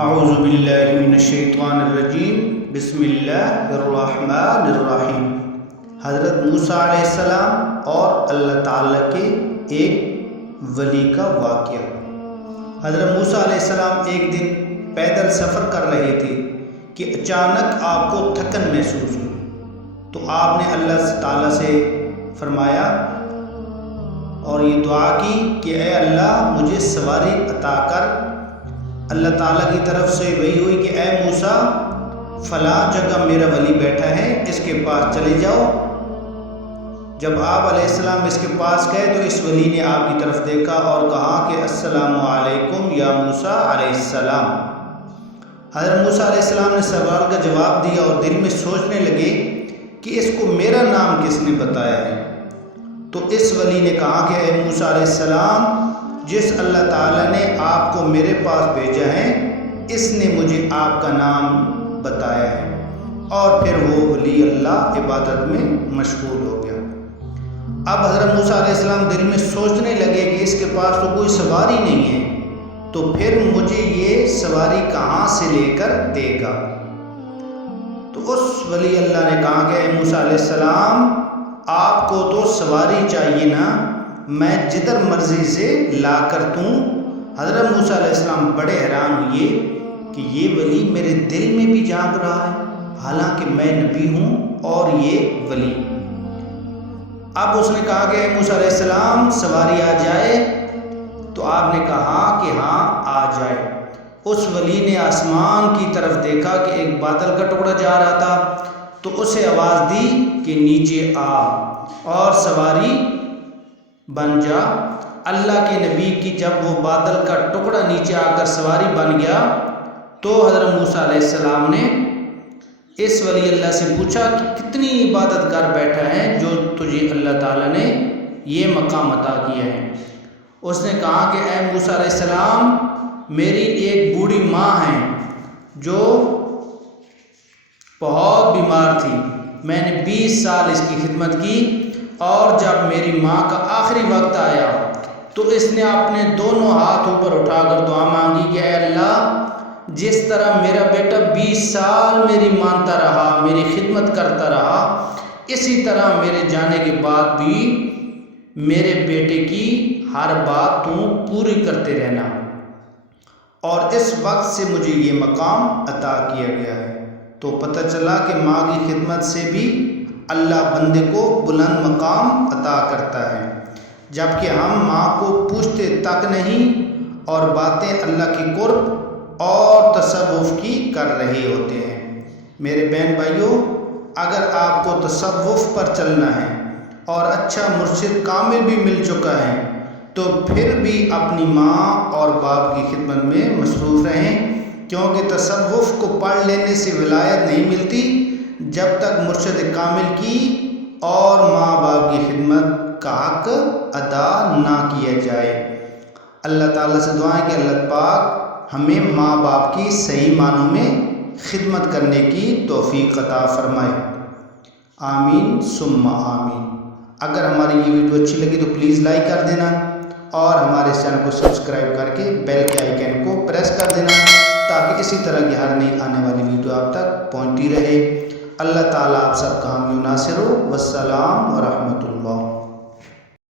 اعوذ باللہ من الشیطان الرجیم بسم اللہ الرحمن الرحیم۔ حضرت موسیٰ علیہ السلام اور اللہ تعالیٰ کے ایک ولی کا واقعہ۔ حضرت موسیٰ علیہ السلام ایک دن پیدل سفر کر رہے تھے کہ اچانک آپ کو تھکن محسوس ہوئی، تو آپ نے اللہ تعالیٰ سے فرمایا اور یہ دعا کی کہ اے اللہ مجھے سواری عطا کر۔ اللہ تعالیٰ کی طرف سے وحی ہوئی کہ اے موسیٰ فلاں جگہ میرا ولی بیٹھا ہے، اس کے پاس چلے جاؤ۔ جب آپ علیہ السلام اس کے پاس گئے تو اس ولی نے آپ کی طرف دیکھا اور کہا کہ السلام علیکم یا موسیٰ علیہ السلام۔ حضرت موسیٰ علیہ السلام نے سوال کا جواب دیا اور دل میں سوچنے لگے کہ اس کو میرا نام کس نے بتایا ہے۔ تو اس ولی نے کہا کہ اے موسیٰ علیہ السلام، جس اللہ تعالیٰ نے آپ کو میرے پاس بھیجا ہے اس نے مجھے آپ کا نام بتایا ہے۔ اور پھر وہ ولی اللہ عبادت میں مشغول ہو گیا۔ اب حضرت موسیٰ علیہ السلام دل میں سوچنے لگے کہ اس کے پاس تو کوئی سواری نہیں ہے، تو پھر مجھے یہ سواری کہاں سے لے کر دے گا۔ تو اس ولی اللہ نے کہا کہ اے موسیٰ علیہ السلام، آپ کو تو سواری چاہیے نا، میں جدھر مرضی سے لا کر دوں۔ حضرت موسیٰ علیہ السلام بڑے حیران ہوئے کہ یہ ولی میرے دل میں بھی جھانک رہا ہے، حالانکہ میں نبی ہوں اور یہ ولی۔ اب اس نے کہا کہ اے موسیٰ علیہ السلام سواری آ جائے، تو آپ نے کہا کہ ہاں آ جائے۔ اس ولی نے آسمان کی طرف دیکھا کہ ایک بادل کا ٹکڑا جا رہا تھا، تو اسے آواز دی کہ نیچے آ اور سواری بن جا۔ اللہ کے نبی کی جب وہ بادل کا ٹکڑا نیچے آ کر سواری بن گیا تو حضرت موسیٰ علیہ السلام نے اس ولی اللہ سے پوچھا کہ کتنی عبادت کر بیٹھا ہے جو تجھے اللہ تعالیٰ نے یہ مقام عطا کیا ہے۔ اس نے کہا کہ اے موسیٰ علیہ السلام، میری ایک بوڑھی ماں ہے جو بہت بیمار تھی، میں نے 20 سال اس کی خدمت کی، اور جب میری ماں کا آخری وقت آیا تو اس نے اپنے دونوں ہاتھ اوپر اٹھا کر دعا مانگی کہ اے اللہ، جس طرح میرا بیٹا 20 سال میری مانتا رہا، میری خدمت کرتا رہا، اسی طرح میرے جانے کے بعد بھی میرے بیٹے کی ہر بات تو پوری کرتے رہنا۔ اور اس وقت سے مجھے یہ مقام عطا کیا گیا ہے۔ تو پتہ چلا کہ ماں کی خدمت سے بھی اللہ بندے کو بلند مقام عطا کرتا ہے، جبکہ ہم ماں کو پوچھتے تک نہیں اور باتیں اللہ کی قرب اور تصوف کی کر رہے ہوتے ہیں۔ میرے بہن بھائیوں، اگر آپ کو تصوف پر چلنا ہے اور اچھا مرشد کامل بھی مل چکا ہے تو پھر بھی اپنی ماں اور باپ کی خدمت میں مصروف رہیں، کیونکہ تصوف کو پڑھ لینے سے ولایت نہیں ملتی جب تک مرشد کامل کی اور ماں باپ کی خدمت کا حق ادا نہ کیا جائے۔ اللہ تعالیٰ سے دعائیں کہ اللہ پاک ہمیں ماں باپ کی صحیح معنوں میں خدمت کرنے کی توفیق عطا فرمائے۔ آمین ثم آمین۔ اگر ہماری یہ ویڈیو اچھی لگی تو پلیز لائک کر دینا اور ہمارے اس چینل کو سبسکرائب کر کے بیل کے آئیکن کو پریس کر دینا تاکہ اسی طرح کی ہر نئی آنے والی ویڈیو آپ تک پہنچتی رہے۔ اللہ تعالیٰ آپ سب کا حامی و ناصر ہو۔ والسلام ورحمۃ اللہ۔